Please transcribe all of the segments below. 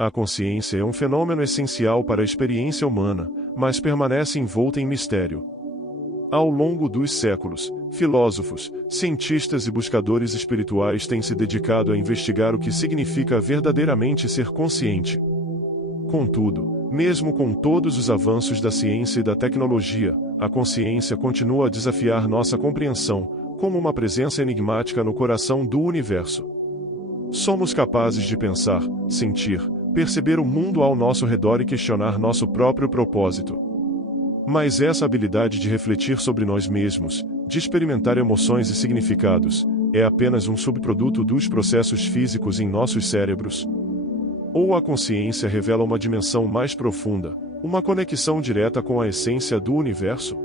A consciência é um fenômeno essencial para a experiência humana, mas permanece envolta em mistério. Ao longo dos séculos, filósofos, cientistas e buscadores espirituais têm se dedicado a investigar o que significa verdadeiramente ser consciente. Contudo, mesmo com todos os avanços da ciência e da tecnologia, a consciência continua a desafiar nossa compreensão, como uma presença enigmática no coração do universo. Somos capazes de pensar, sentir, perceber o mundo ao nosso redor e questionar nosso próprio propósito. Mas essa habilidade de refletir sobre nós mesmos, de experimentar emoções e significados, é apenas um subproduto dos processos físicos em nossos cérebros? Ou a consciência revela uma dimensão mais profunda, uma conexão direta com a essência do universo?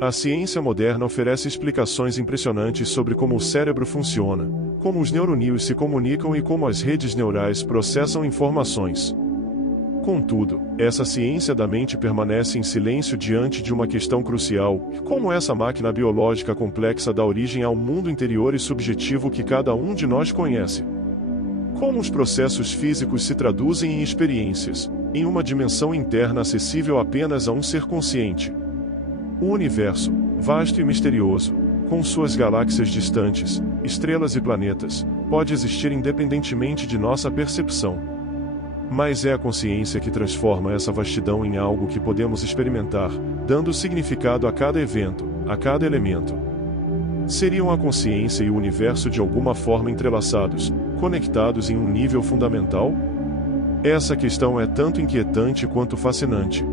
A ciência moderna oferece explicações impressionantes sobre como o cérebro funciona, como os neuroníons se comunicam e como as redes neurais processam informações. Contudo, essa ciência da mente permanece em silêncio diante de uma questão crucial: como essa máquina biológica complexa dá origem ao mundo interior e subjetivo que cada um de nós conhece? Como os processos físicos se traduzem em experiências, em uma dimensão interna acessível apenas a um ser consciente? O universo, vasto e misterioso, com suas galáxias distantes, estrelas e planetas, pode existir independentemente de nossa percepção. Mas é a consciência que transforma essa vastidão em algo que podemos experimentar, dando significado a cada evento, a cada elemento. Seriam a consciência e o universo de alguma forma entrelaçados, conectados em um nível fundamental? Essa questão é tanto inquietante quanto fascinante.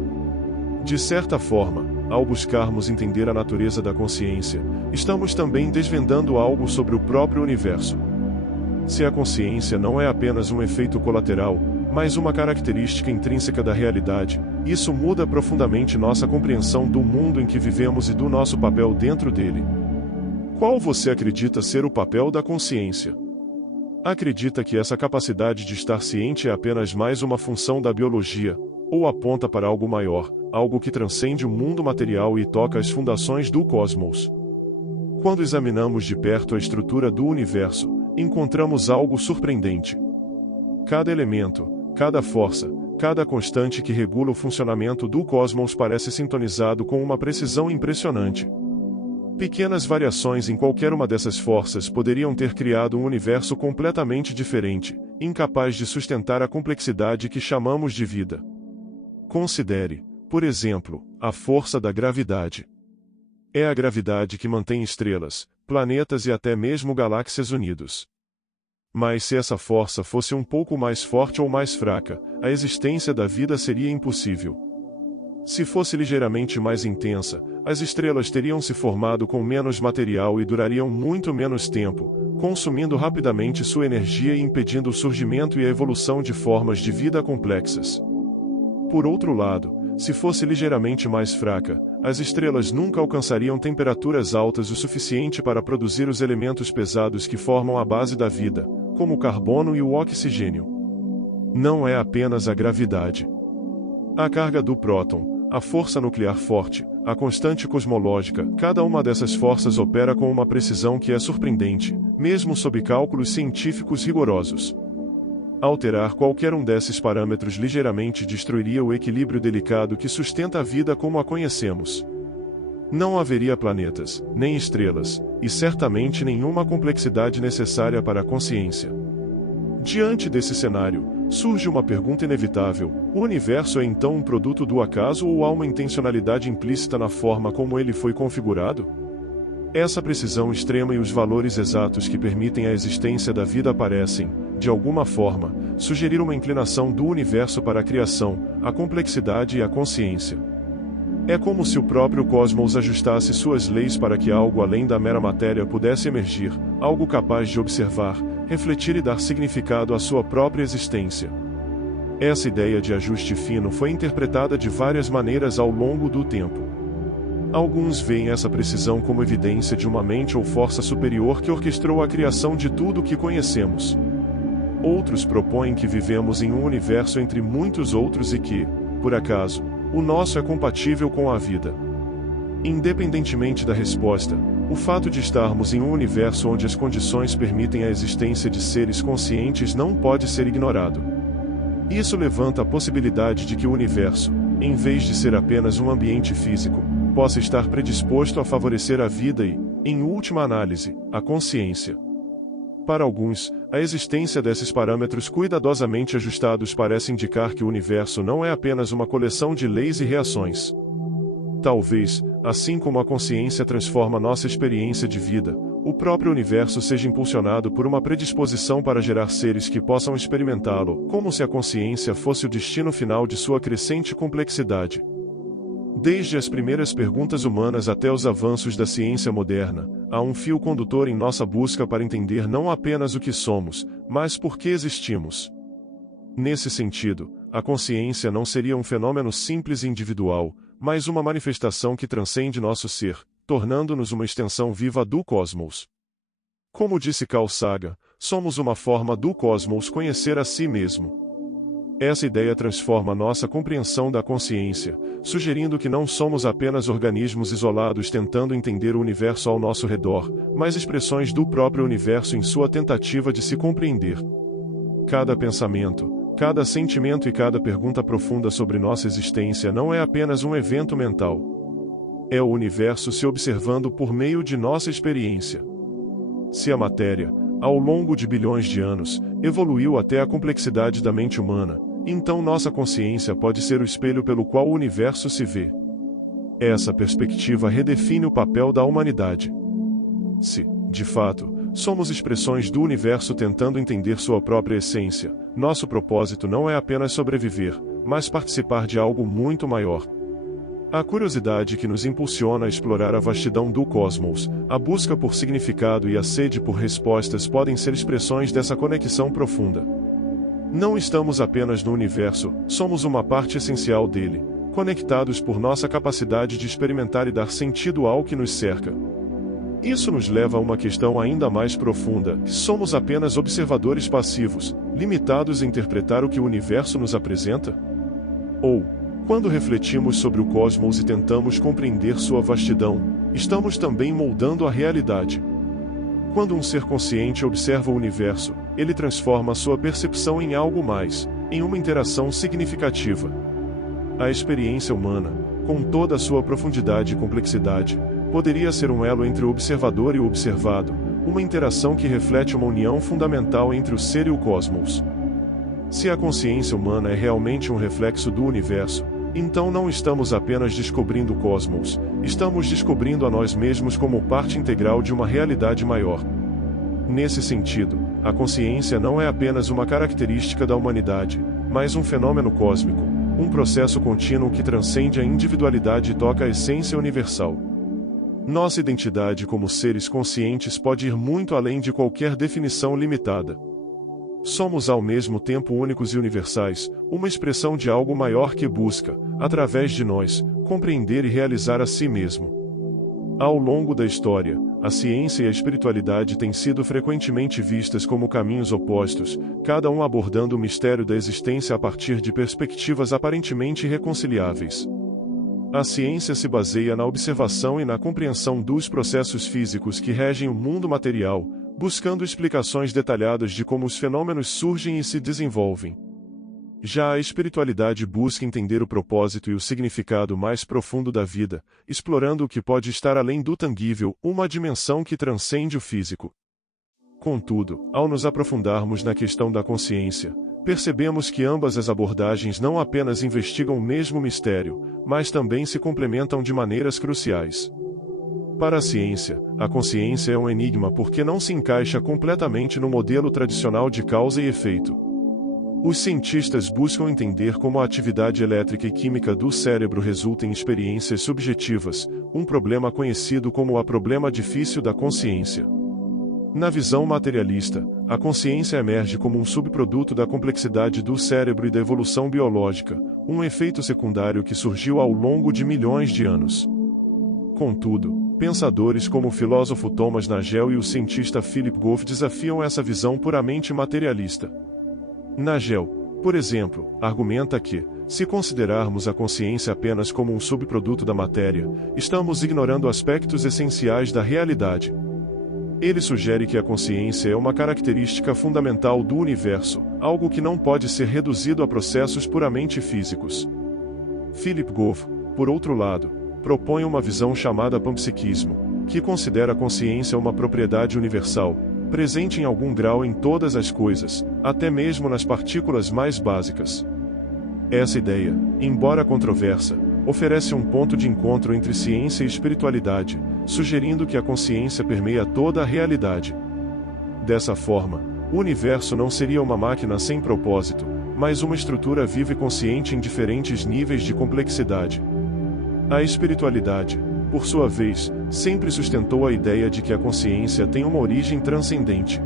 De certa forma, ao buscarmos entender a natureza da consciência, estamos também desvendando algo sobre o próprio universo. Se a consciência não é apenas um efeito colateral, mas uma característica intrínseca da realidade, isso muda profundamente nossa compreensão do mundo em que vivemos e do nosso papel dentro dele. Qual você acredita ser o papel da consciência? Acredita que essa capacidade de estar ciente é apenas mais uma função da biologia, ou aponta para algo maior, algo que transcende o mundo material e toca as fundações do cosmos? Quando examinamos de perto a estrutura do universo, encontramos algo surpreendente. Cada elemento, cada força, cada constante que regula o funcionamento do cosmos parece sintonizado com uma precisão impressionante. Pequenas variações em qualquer uma dessas forças poderiam ter criado um universo completamente diferente, incapaz de sustentar a complexidade que chamamos de vida. Considere, por exemplo, a força da gravidade. É a gravidade que mantém estrelas, planetas e até mesmo galáxias unidos. Mas se essa força fosse um pouco mais forte ou mais fraca, a existência da vida seria impossível. Se fosse ligeiramente mais intensa, as estrelas teriam se formado com menos material e durariam muito menos tempo, consumindo rapidamente sua energia e impedindo o surgimento e a evolução de formas de vida complexas. Por outro lado, se fosse ligeiramente mais fraca, as estrelas nunca alcançariam temperaturas altas o suficiente para produzir os elementos pesados que formam a base da vida, como o carbono e o oxigênio. Não é apenas a gravidade. A carga do próton, a força nuclear forte, a constante cosmológica, cada uma dessas forças opera com uma precisão que é surpreendente, mesmo sob cálculos científicos rigorosos. Alterar qualquer um desses parâmetros ligeiramente destruiria o equilíbrio delicado que sustenta a vida como a conhecemos. Não haveria planetas, nem estrelas, e certamente nenhuma complexidade necessária para a consciência. Diante desse cenário, surge uma pergunta inevitável: o universo é então um produto do acaso ou há uma intencionalidade implícita na forma como ele foi configurado? Essa precisão extrema e os valores exatos que permitem a existência da vida parecem, de alguma forma, sugerir uma inclinação do universo para a criação, a complexidade e a consciência. É como se o próprio cosmos ajustasse suas leis para que algo além da mera matéria pudesse emergir, algo capaz de observar, refletir e dar significado à sua própria existência. Essa ideia de ajuste fino foi interpretada de várias maneiras ao longo do tempo. Alguns veem essa precisão como evidência de uma mente ou força superior que orquestrou a criação de tudo o que conhecemos. Outros propõem que vivemos em um universo entre muitos outros e que, por acaso, o nosso é compatível com a vida. Independentemente da resposta, o fato de estarmos em um universo onde as condições permitem a existência de seres conscientes não pode ser ignorado. Isso levanta a possibilidade de que o universo, em vez de ser apenas um ambiente físico, possa estar predisposto a favorecer a vida e, em última análise, a consciência. Para alguns, a existência desses parâmetros cuidadosamente ajustados parece indicar que o universo não é apenas uma coleção de leis e reações. Talvez, assim como a consciência transforma nossa experiência de vida, o próprio universo seja impulsionado por uma predisposição para gerar seres que possam experimentá-lo, como se a consciência fosse o destino final de sua crescente complexidade. Desde as primeiras perguntas humanas até os avanços da ciência moderna, há um fio condutor em nossa busca para entender não apenas o que somos, mas por que existimos. Nesse sentido, a consciência não seria um fenômeno simples e individual, mas uma manifestação que transcende nosso ser, tornando-nos uma extensão viva do cosmos. Como disse Carl Sagan, somos uma forma do cosmos conhecer a si mesmo. Essa ideia transforma nossa compreensão da consciência, sugerindo que não somos apenas organismos isolados tentando entender o universo ao nosso redor, mas expressões do próprio universo em sua tentativa de se compreender. Cada pensamento, cada sentimento e cada pergunta profunda sobre nossa existência não é apenas um evento mental. É o universo se observando por meio de nossa experiência. Se a matéria, ao longo de bilhões de anos, evoluiu até a complexidade da mente humana, então nossa consciência pode ser o espelho pelo qual o universo se vê. Essa perspectiva redefine o papel da humanidade. Se, de fato, somos expressões do universo tentando entender sua própria essência, nosso propósito não é apenas sobreviver, mas participar de algo muito maior. A curiosidade que nos impulsiona a explorar a vastidão do cosmos, a busca por significado e a sede por respostas podem ser expressões dessa conexão profunda. Não estamos apenas no universo, somos uma parte essencial dele, conectados por nossa capacidade de experimentar e dar sentido ao que nos cerca. Isso nos leva a uma questão ainda mais profunda: somos apenas observadores passivos, limitados a interpretar o que o universo nos apresenta? Ou, quando refletimos sobre o cosmos e tentamos compreender sua vastidão, estamos também moldando a realidade? Quando um ser consciente observa o universo, ele transforma sua percepção em algo mais, em uma interação significativa. A experiência humana, com toda a sua profundidade e complexidade, poderia ser um elo entre o observador e o observado, uma interação que reflete uma união fundamental entre o ser e o cosmos. Se a consciência humana é realmente um reflexo do universo, então não estamos apenas descobrindo o cosmos, estamos descobrindo a nós mesmos como parte integral de uma realidade maior. Nesse sentido, a consciência não é apenas uma característica da humanidade, mas um fenômeno cósmico, um processo contínuo que transcende a individualidade e toca a essência universal. Nossa identidade como seres conscientes pode ir muito além de qualquer definição limitada. Somos ao mesmo tempo únicos e universais, uma expressão de algo maior que busca, através de nós, compreender e realizar a si mesmo. Ao longo da história, a ciência e a espiritualidade têm sido frequentemente vistas como caminhos opostos, cada um abordando o mistério da existência a partir de perspectivas aparentemente irreconciliáveis. A ciência se baseia na observação e na compreensão dos processos físicos que regem o mundo material, buscando explicações detalhadas de como os fenômenos surgem e se desenvolvem. Já a espiritualidade busca entender o propósito e o significado mais profundo da vida, explorando o que pode estar além do tangível, uma dimensão que transcende o físico. Contudo, ao nos aprofundarmos na questão da consciência, percebemos que ambas as abordagens não apenas investigam o mesmo mistério, mas também se complementam de maneiras cruciais. Para a ciência, a consciência é um enigma porque não se encaixa completamente no modelo tradicional de causa e efeito. Os cientistas buscam entender como a atividade elétrica e química do cérebro resulta em experiências subjetivas, um problema conhecido como o problema difícil da consciência. Na visão materialista, a consciência emerge como um subproduto da complexidade do cérebro e da evolução biológica, um efeito secundário que surgiu ao longo de milhões de anos. Contudo, pensadores como o filósofo Thomas Nagel e o cientista Philip Goff desafiam essa visão puramente materialista. Nagel, por exemplo, argumenta que, se considerarmos a consciência apenas como um subproduto da matéria, estamos ignorando aspectos essenciais da realidade. Ele sugere que a consciência é uma característica fundamental do universo, algo que não pode ser reduzido a processos puramente físicos. Philip Goff, por outro lado, propõe uma visão chamada panpsiquismo, que considera a consciência uma propriedade universal, presente em algum grau em todas as coisas, até mesmo nas partículas mais básicas. Essa ideia, embora controversa, oferece um ponto de encontro entre ciência e espiritualidade, sugerindo que a consciência permeia toda a realidade. Dessa forma, o universo não seria uma máquina sem propósito, mas uma estrutura viva e consciente em diferentes níveis de complexidade. A espiritualidade, por sua vez, sempre sustentou a ideia de que a consciência tem uma origem transcendente.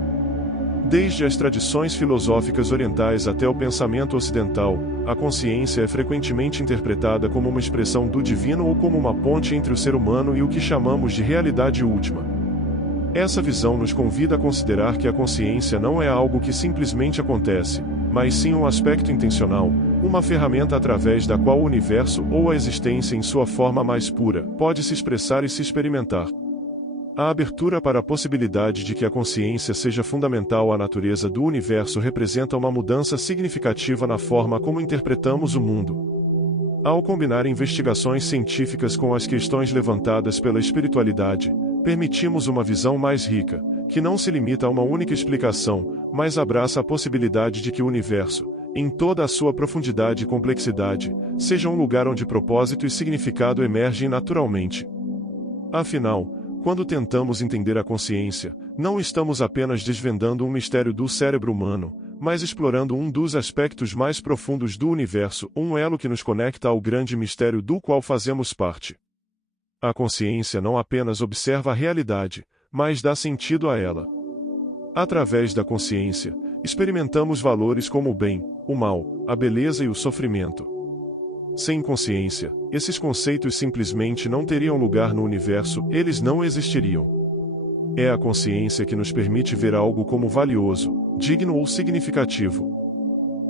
Desde as tradições filosóficas orientais até o pensamento ocidental, a consciência é frequentemente interpretada como uma expressão do divino ou como uma ponte entre o ser humano e o que chamamos de realidade última. Essa visão nos convida a considerar que a consciência não é algo que simplesmente acontece, mas sim um aspecto intencional, uma ferramenta através da qual o universo ou a existência em sua forma mais pura pode se expressar e se experimentar. A abertura para a possibilidade de que a consciência seja fundamental à natureza do universo representa uma mudança significativa na forma como interpretamos o mundo. Ao combinar investigações científicas com as questões levantadas pela espiritualidade, permitimos uma visão mais rica, que não se limita a uma única explicação, mas abraça a possibilidade de que o universo, em toda a sua profundidade e complexidade, seja um lugar onde propósito e significado emergem naturalmente. Afinal, quando tentamos entender a consciência, não estamos apenas desvendando um mistério do cérebro humano, mas explorando um dos aspectos mais profundos do universo, um elo que nos conecta ao grande mistério do qual fazemos parte. A consciência não apenas observa a realidade, mas dá sentido a ela. Através da consciência, experimentamos valores como o bem, o mal, a beleza e o sofrimento. Sem consciência, esses conceitos simplesmente não teriam lugar no universo, eles não existiriam. É a consciência que nos permite ver algo como valioso, digno ou significativo.